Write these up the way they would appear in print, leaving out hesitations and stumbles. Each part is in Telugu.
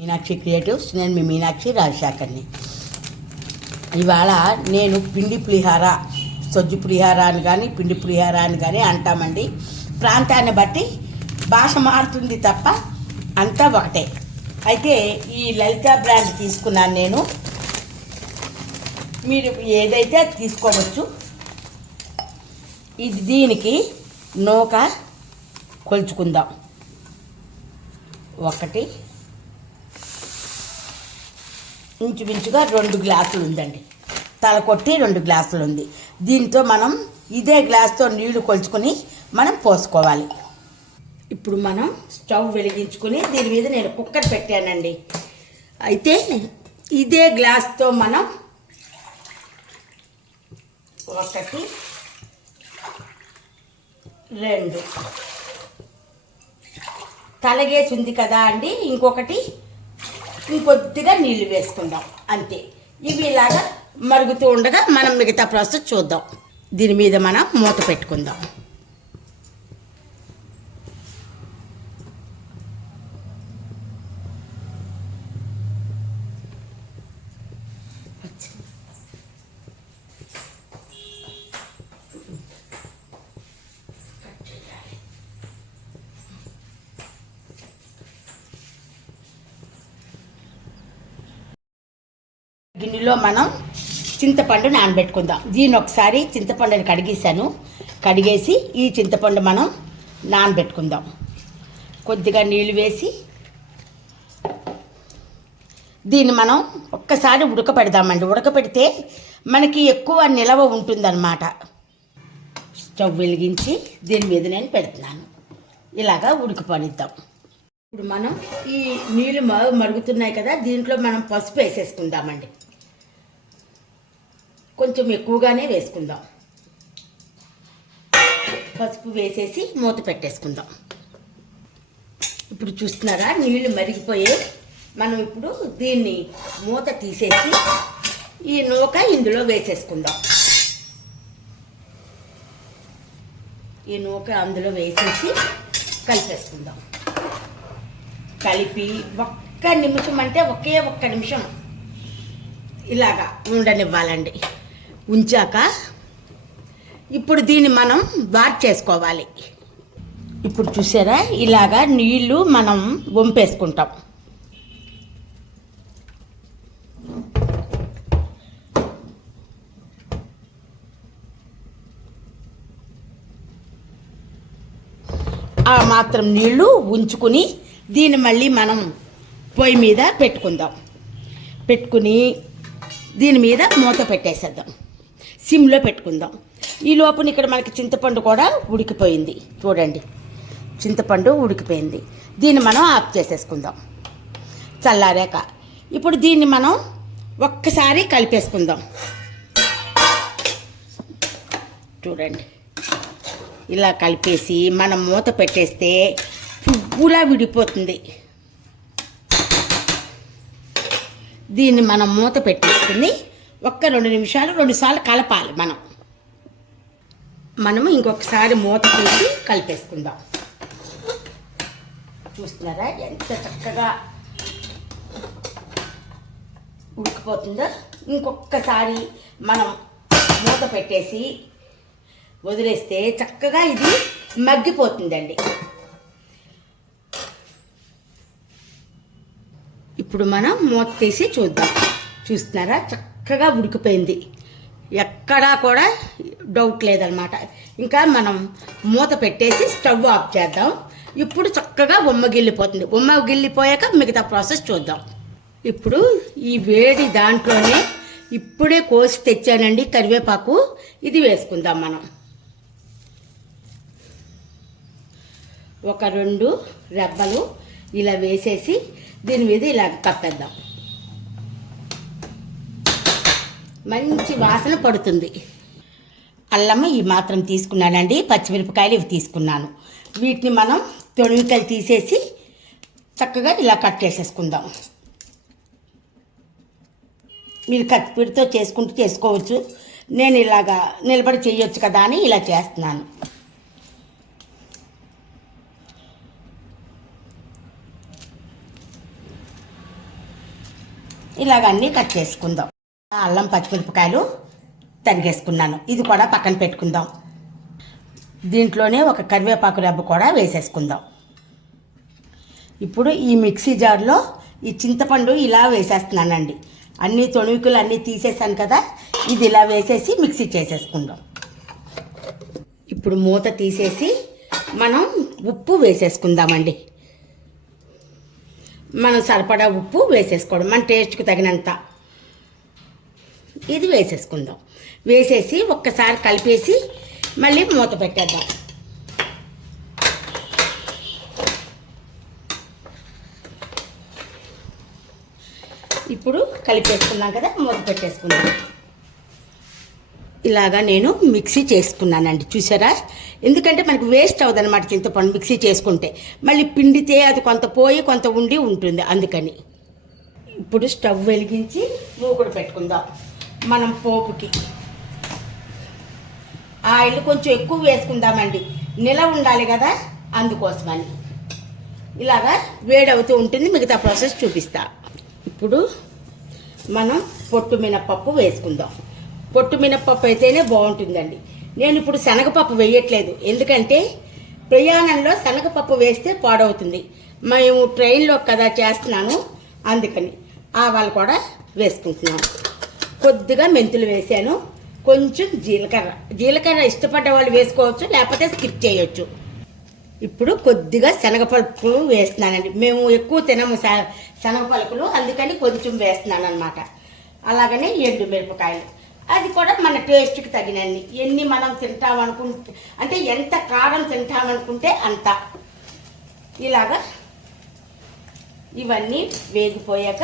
మీనాక్షి క్రియేటివ్స్. నేను మీ మీనాక్షి రాజశేఖర్ని. ఇవాళ నేను పిండి పులిహార, సొజ్జు పులిహార అని కానీ పిండి పులిహార అని కానీ అంటామండి. ప్రాంతాన్ని బట్టి భాష మారుతుంది తప్ప అంతా ఒకటే. అయితే ఈ లలిత బ్రాండ్ తీసుకున్నాను నేను. మీరు ఏదైతే తీసుకోవచ్చు. ఇది దీనికి నూక కొలుచుకుందాం. ఒకటి ఇంచుమించుగా 2 గ్లాసులు ఉందండి. తల కొట్టి 2 గ్లాసులు ఉంది. దీంతో మనం ఇదే గ్లాస్తో నీళ్లు కొలుచుకొని మనం పోసుకోవాలి. ఇప్పుడు మనం స్టవ్ వెలిగించుకొని దీని మీద నేను కుక్కర్ పెట్టానండి. అయితే ఇదే గ్లాస్తో మనం 1 2 తలగేసి ఉంది కదా అండి, ఇంకొద్దిగా నీళ్లు వేసుకుందాం అంతే. ఇవి ఇలాగా మరుగుతూ ఉండగా మనం మిగతా ప్రాసెస్ చూద్దాం. దీని మీద మనం మూత పెట్టుకుందాం. గిన్నెలో మనం చింతపండు నానబెట్టుకుందాం. దీని ఒకసారి చింతపండుని కడిగేసి ఈ చింతపండు మనం నానబెట్టుకుందాం. కొద్దిగా నీళ్ళు వేసి దీన్ని మనం ఒక్కసారి ఉడకపెడదామండి. ఉడకపెడితే మనకి ఎక్కువ నిలవ ఉంటుందన్నమాట. స్టవ్ వెలిగించి దీని మీద నేను పెడుతున్నాను. ఇలాగా ఉడకపనిద్దాం. ఇప్పుడు మనం ఈ నీళ్ళు మరుగుతున్నాయి కదా, దీంట్లో మనం పసుపు వేసేసుకుందామండి. కొంచెం ఎక్కువగానే వేసుకుందాం. పసుపు వేసేసి మూత పెట్టేసుకుందాం. ఇప్పుడు చూస్తున్నారా, నీళ్లు మరిగిపోయాయి. మనం ఇప్పుడు దీన్ని మూత తీసేసి ఈ నూక ఇందులో వేసేసుకుందాం. ఈ నూక అందులో వేసేసి కలిపేసుకుందాం. కలిపి ఒక్క నిమిషం, అంటే ఒక్క నిమిషం ఇలాగా ఉండనివ్వాలండి. ఉంచాక ఇప్పుడు దీన్ని మనం వార్ చేసుకోవాలి. ఇప్పుడు చూసారా, ఇలాగా నీళ్లు మనం వంపేసుకుంటాం. ఆ మాత్రం నీళ్లు ఉంచుకుని దీన్ని మళ్ళీ మనం పొయ్యి మీద పెట్టుకుని దీని మీద మూత పెట్టేసేద్దాం. సిమ్లో పెట్టుకుందాం. ఈ లోపల ఇక్కడ మనకి చింతపండు కూడా ఉడికిపోయింది. చూడండి, చింతపండు ఉడికిపోయింది. దీన్ని మనం ఆఫ్ చేసేసుకుందాం చల్లారాక. ఇప్పుడు దీన్ని మనం ఒక్కసారి కలిపేసుకుందాం. చూడండి, ఇలా కలిపేసి మనం మూత పెట్టేస్తే పువ్వులా విడిపోతుంది. దీన్ని మనం మూత పెట్టేసుకుని 1-2 నిమిషాలు 2 సార్లు కలపాలి. మనము ఇంకొకసారి మూత తీసి కలిపేసుకుందాం. చూస్తున్నారా ఎంత చక్కగా ఉడికిపోతుందో. ఇంకొకసారి మనం మూత పెట్టేసి వదిలేస్తే చక్కగా ఇది మగ్గిపోతుందండి. ఇప్పుడు మనం మూత తీసి చూద్దాం. చూస్తున్నారా, చక్కగా ఉడికిపోయింది. ఎక్కడా కూడా డౌట్ లేదనమాట. ఇంకా మనం మూత పెట్టేసి స్టవ్ ఆఫ్ చేద్దాం. ఇప్పుడు చక్కగా ఉమ్మగిల్లిపోతుంది. ఉమ్మగిల్లిపోయాక మిగతా ప్రాసెస్ చూద్దాం. ఇప్పుడు ఈ వేడి దాంట్లోనే ఇప్పుడే కోసి తెచ్చానండి కరివేపాకు. ఇది వేసుకుందాం మనం. 1-2 రెబ్బలు ఇలా వేసేసి దీని మీద ఇలా కప్పేద్దాం. మంచి వాసన పడుతుంది. అల్లం ఈ మాత్రం తీసుకున్నానండి. పచ్చిమిరపకాయలు ఇవి తీసుకున్నాను. వీటిని మనం తొడిమికలు తీసేసి చక్కగా ఇలా కట్ చేసేసుకుందాం. మీరు కత్తిపీటతో చేసుకోవచ్చు. నేను ఇలాగా నిలబడి చేయొచ్చు కదా అని ఇలా చేస్తున్నాను. ఇలాగ అన్నీ కట్ చేసుకుందాం. అల్లం పచ్చిమిరపకాయలు తరిగేసుకున్నాను, ఇది కూడా పక్కన పెట్టుకుందాం. దీంట్లోనే ఒక కరివేపాకు రెబ్బ కూడా వేసేసుకుందాం. ఇప్పుడు ఈ మిక్సీ జార్లో ఈ చింతపండు ఇలా వేసేస్తున్నానండి. అన్ని తొణికులు అన్నీ తీసేసాను కదా, ఇది ఇలా వేసేసి మిక్సీ చేసేసుకుందాం. ఇప్పుడు మూత తీసేసి మనం ఉప్పు వేసేసుకుందామండి. మనం సరిపడా ఉప్పు వేసేసుకోవడం, మన టేస్ట్కి తగినంత ఇది వేసేసుకుందాం. వేసేసి ఒక్కసారి కలిపేసి మళ్ళీ మూత పెట్టేద్దాం. ఇప్పుడు కలిపేసుకున్నాం కదా, మూత పెట్టేసుకుందాం. ఇలాగా నేను మిక్సీ చేసుకున్నానండి, చూసారా? ఎందుకంటే మనకు వేస్ట్ అవ్వదన్నమాట చింతపండు మిక్సీ చేసుకుంటే. మళ్ళీ పిండితే అది కొంత పోయి కొంత ఉండి ఉంటుంది, అందుకని. ఇప్పుడు స్టవ్ వెలిగించి మూకుడు పెట్టుకుందాం. మనం పోపుకి ఆయిల్ కొంచెం ఎక్కువ వేసుకుందామండి, నిలవ ఉండాలి కదా, అందుకోసమని. ఇలాగా వేడవుతూ ఉంటుంది, మిగతా ప్రాసెస్ చూపిస్తా. ఇప్పుడు మనం పొట్టు మినపప్పు వేసుకుందాం. పొట్టు మినపప్పు అయితేనే బాగుంటుందండి. నేను ఇప్పుడు శనగపప్పు వేయట్లేదు, ఎందుకంటే ప్రయాణంలో శనగపప్పు వేస్తే పాడవుతుంది. మేము ట్రైన్లో కదా చేస్తున్నాను, అందుకని. ఆవాలు కూడా వేసుకుంటున్నాను. కొద్దిగా మెంతులు వేసాను, కొంచెం జీలకర్ర ఇష్టపడ్డ వాళ్ళు వేసుకోవచ్చు, లేకపోతే స్కిప్ చేయొచ్చు. ఇప్పుడు కొద్దిగా శనగపలుకు వేస్తున్నానండి. మేము ఎక్కువ తినము శనగపలుకులు, అందుకని కొంచెం వేస్తున్నాను అనమాట. అలాగనే ఎండు మిరపకాయలు, అది కూడా మన టేస్ట్కి తగినన్ని. ఎన్ని మనం తింటామనుకుంటే, అంటే ఎంత కారం తింటామనుకుంటే అంత. ఇలాగా ఇవన్నీ వేగిపోయాక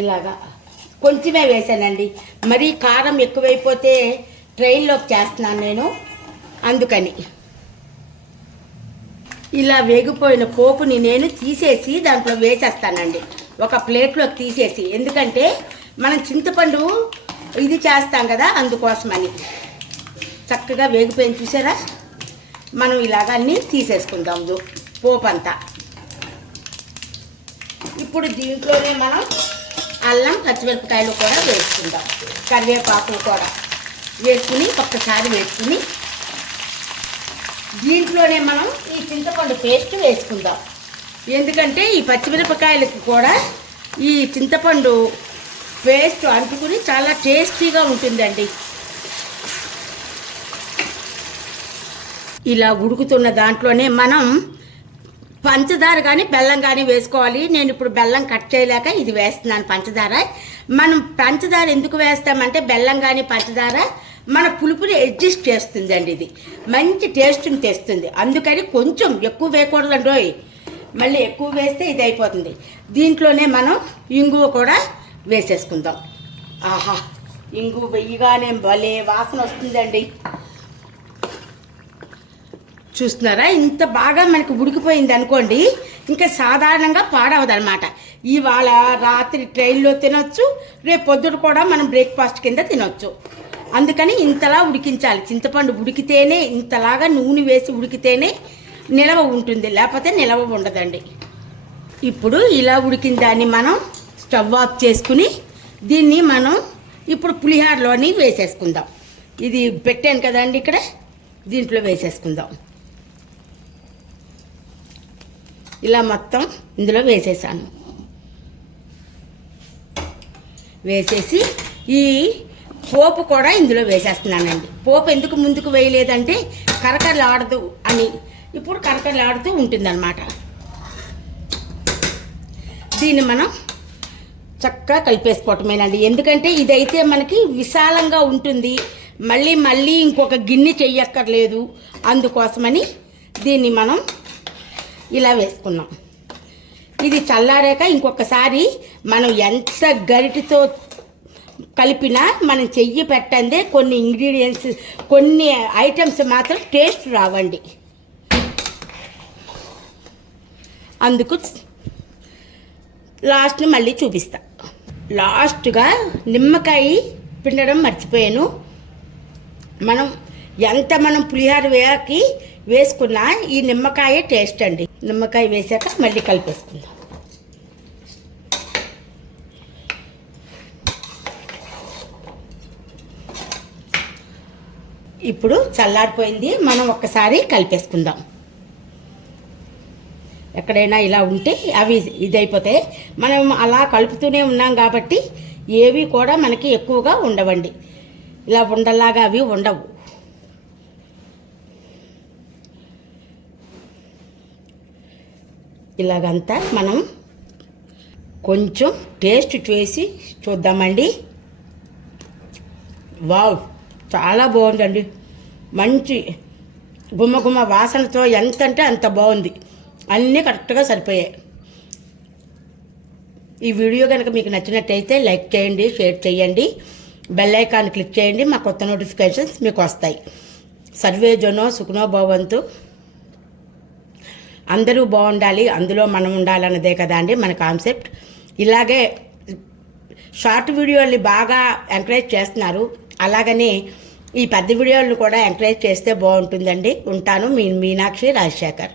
ఇలాగా కొంచెమే వేసానండి. మరీ కారం ఎక్కువైపోతే ట్రైన్లోకి చేస్తున్నాను నేను, అందుకని. ఇలా వేగిపోయిన పోపుని నేను తీసేసి దాంట్లో వేసేస్తానండి, ఒక ప్లేట్లోకి తీసేసి. ఎందుకంటే మనం చింతపండు ఇది చేస్తాం కదా, అందుకోసమని. చక్కగా వేగిపోయింది, చూసారా? మనం ఇలాగ అన్నీ తీసేసుకుందాం పోపు అంతా. ఇప్పుడు దీంట్లోనే మనం అల్లం పచ్చిమిరపకాయలు కూడా వేసుకుందాం, కరివేపాకు కూడా వేసుకుని ఒక్కసారి వేసుకుని దీంట్లోనే మనం ఈ చింతపండు పేస్ట్ వేసుకుందాం. ఎందుకంటే ఈ పచ్చిమిరపకాయలకు కూడా ఈ చింతపండు పేస్ట్ అంటుకుని చాలా టేస్టీగా ఉంటుందండి. ఇలా ఉడుకుతున్న దాంట్లోనే మనం పంచదార కానీ బెల్లం కానీ వేసుకోవాలి. నేను ఇప్పుడు బెల్లం కట్ చేయలేక ఇది వేస్తున్నాను, పంచదార. మనం పంచదార ఎందుకు వేస్తామంటే బెల్లం కానీ పంచదార మన పులుపుని అడ్జస్ట్ చేస్తుందండి, ఇది మంచి టేస్ట్ని తెస్తుంది. అందుకని కొంచెం ఎక్కువ వేయకూడదండి, మళ్ళీ ఎక్కువ వేస్తే ఇది అయిపోతుంది. దీంట్లోనే మనం ఇంగువ కూడా వేసేసుకుందాం. ఆహా, ఇంగువ వెయ్యగానే భలే వాసన వస్తుందండి. చూస్తున్నారా? ఇంత బాగా మనకు ఉడికిపోయింది అనుకోండి, ఇంకా సాధారణంగా పాడవదనమాట. ఇవాళ రాత్రి ట్రైన్లో తినొచ్చు, రేపు పొద్దుట కూడా మనం బ్రేక్ఫాస్ట్ కింద తినొచ్చు. అందుకని ఇంతలా ఉడికించాలి. చింతపండు ఉడికితేనే, ఇంతలాగా నూనె వేసి ఉడికితేనే నిలవ ఉంటుంది, లేకపోతే నిలవ ఉండదండి. ఇప్పుడు ఇలా ఉడికిన దాన్ని మనం స్టవ్ ఆఫ్ చేసుకుని దీన్ని మనం ఇప్పుడు పులిహోరలోని వేసేసుకుందాం. ఇది పెట్టాను కదండి ఇక్కడ, దీంట్లో వేసేసుకుందాం. ఇలా మొత్తం ఇందులో వేసేసాను. వేసేసి ఈ పోపు కూడా ఇందులో వేసేస్తున్నానండి. పోపు ఎందుకు ముందుకు వేయలేదంటే కరకరలాడదు అని, ఇప్పుడు కరకరలాడుతూ ఉంటుందన్నమాట. దీన్ని మనం చక్కగా కలిపేసుకోవటమేనండి. ఎందుకంటే ఇదైతే మనకి విశాలంగా ఉంటుంది, మళ్ళీ మళ్ళీ ఇంకొక గిన్నె చెయ్యక్కర్లేదు. అందుకోసమని దీన్ని మనం ఇలా వేసుకున్నాం. ఇది చల్లారాక ఇంకొకసారి మనం ఎంత గరిటితో కలిపినా మనం చెయ్యి పెట్టందే కొన్ని ఇంగ్రీడియంట్స్, కొన్ని ఐటమ్స్ మాత్రం టేస్ట్ రావండి. అందుకు లాస్ట్ని మళ్ళీ చూపిస్తా. లాస్ట్గా నిమ్మకాయ పిండడం మర్చిపోయాను. మనం ఎంత మనం పులిహోర వేసుకున్నా ఈ నిమ్మకాయ టేస్ట్ అండి. నిమ్మకాయ వేసాక మళ్ళీ కలిపేసుకుందాం. ఇప్పుడు చల్లారిపోయింది, మనం ఒక్కసారి కలిపేసుకుందాం. ఎక్కడైనా ఇలా ఉంటే అవి ఇదైపోతాయి. మనం అలా కలుపుతూనే ఉన్నాం కాబట్టి ఏవి కూడా మనకి ఎక్కువగా ఉండవండి. ఇలా ఉండలాగా అవి ఉండవు. ఇలాగంతా మనం కొంచెం టేస్ట్ చేసి చూద్దామండి. వావ్, చాలా బాగుందండి. మంచి గుమ్మగుమ్మ వాసనతో ఎంత అంటే అంత బాగుంది. అన్నీ కరెక్ట్గా సరిపోయాయి. ఈ వీడియో కనుక మీకు నచ్చినట్టయితే లైక్ చేయండి, షేర్ చేయండి, బెల్ ఐకాన్ క్లిక్ చేయండి. మా కొత్త నోటిఫికేషన్స్ మీకు వస్తాయి. సర్వే జనో సుఖనో భవంతు. అందరూ బాగుండాలి, అందులో మనం ఉండాలన్నదే కదా అండి మన కాన్సెప్ట్. ఇలాగే షార్ట్ వీడియోల్ని బాగా ఎంకరేజ్ చేస్తున్నారు. అలాగనే ఈ పెద్ద వీడియోలను కూడా ఎంకరేజ్ చేస్తే బాగుంటుందండి. ఉంటాను. మీ మీనాక్షి రాజశేఖర్.